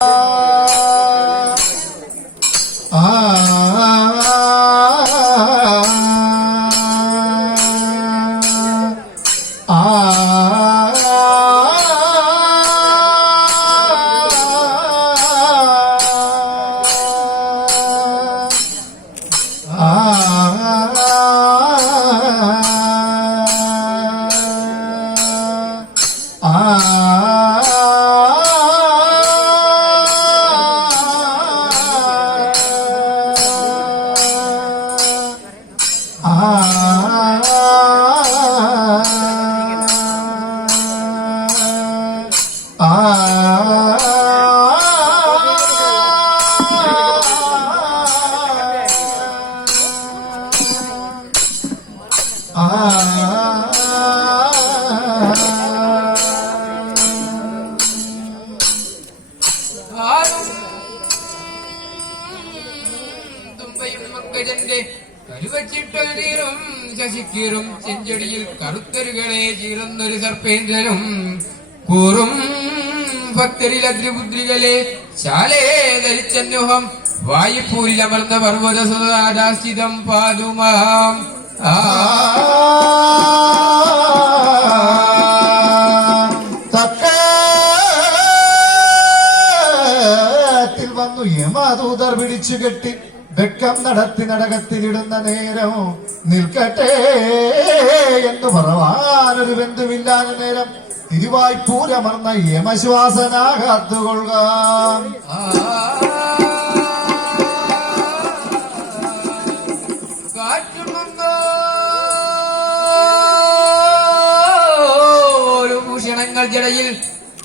ആ തുമ്പയും കരുവച്ചിട്ടീറും ശശിക്കീറും ചെഞ്ചടിയിൽ കറുത്തരുകളെ ചീറുന്നൊരു സർപ്പേന്ദ്രനും കൂറും ഭക്തരിൽ അഗ്രിപുത്രികളെ ശാലേ ധരിച്ചന്യുഹം വായുപൂരിലമർന്ന പർവത സുധാരാസ്ഥിതം പാതുമാം. ആ. വന്നു യമാതൂതർ പിടിച്ചു കെട്ടി. വെക്കം നടത്തി നടകത്തിലിടുന്ന നേരം നിൽക്കട്ടെ എന്ന് പറവാനൊരു ബന്ധുവില്ലാതെ നേരം തിരുവായ്പൂരമർന്ന യമശ്വാസനാകാത്തുകൊള്ളുക. ഭൂഷണങ്ങൾ ജടയിൽ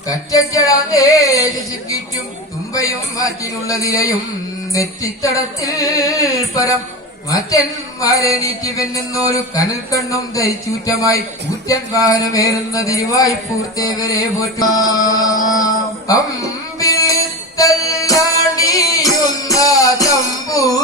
കറ്റച്ചടാന്തേശിക്കും തുമ്പയും മാറ്റിലുള്ള നിരയും നെറ്റിത്തടത്തിൽ പരം. മാറ്റന്മാരെ നീറ്റി വെന്നുന്നൊരു കനൽ കണ്ണും ധരിച്ചൂറ്റമായി കൂറ്റൻ വാഹനമേറുന്ന തിരുവായി പൂർത്തേവരെ പോറ്റു. അമ്പിളിത്തല്ലാണിയുന്ന തമ്പൂരാനെന്നൂടെ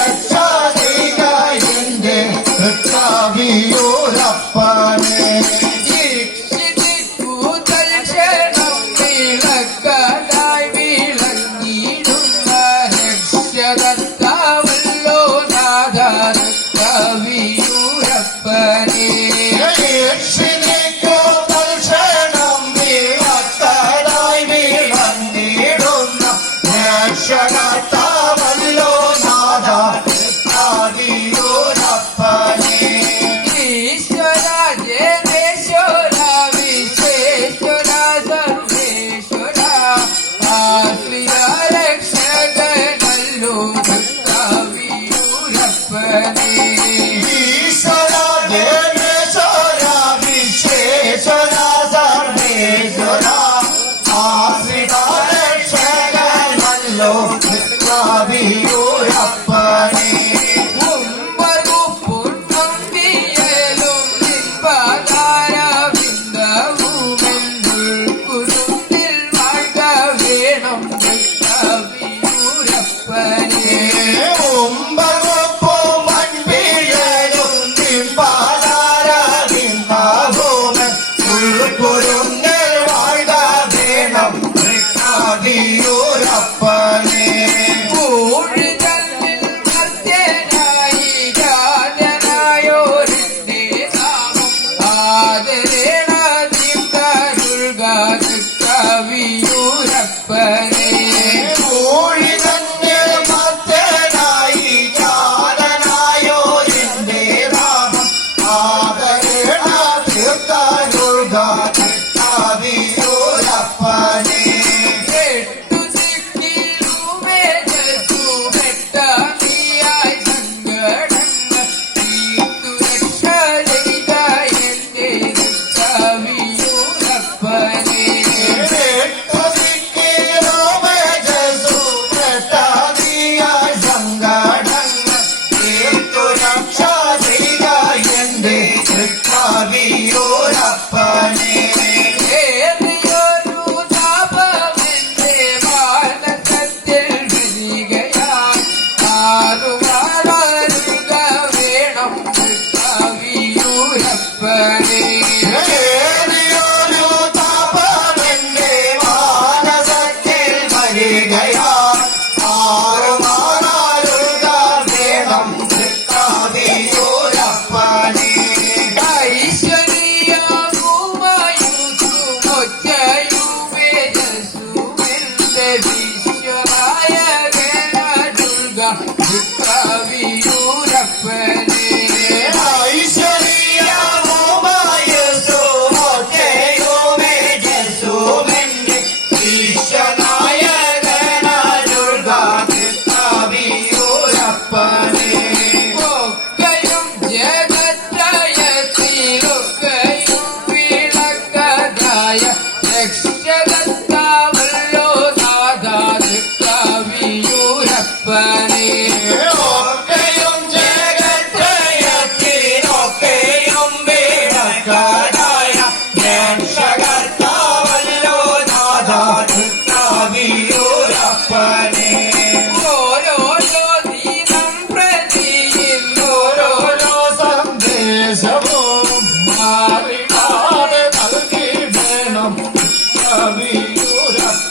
Bethany.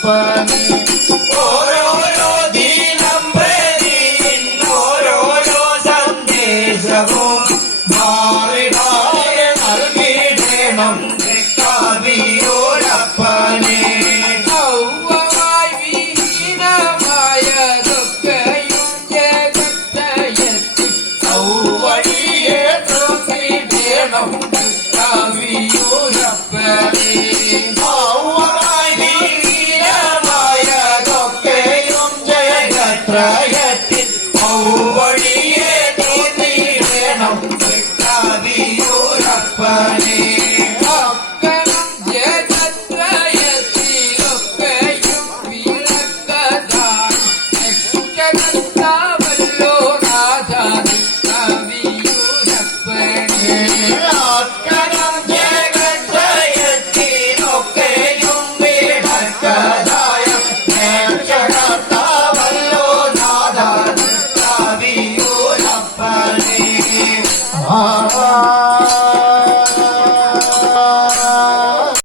സ്വാമി ഓരോരോ ദിനം പ്രതി ഓരോരോ സന്ദേശവും മാറിടാതെ നൽകിയിടണം കവിയോ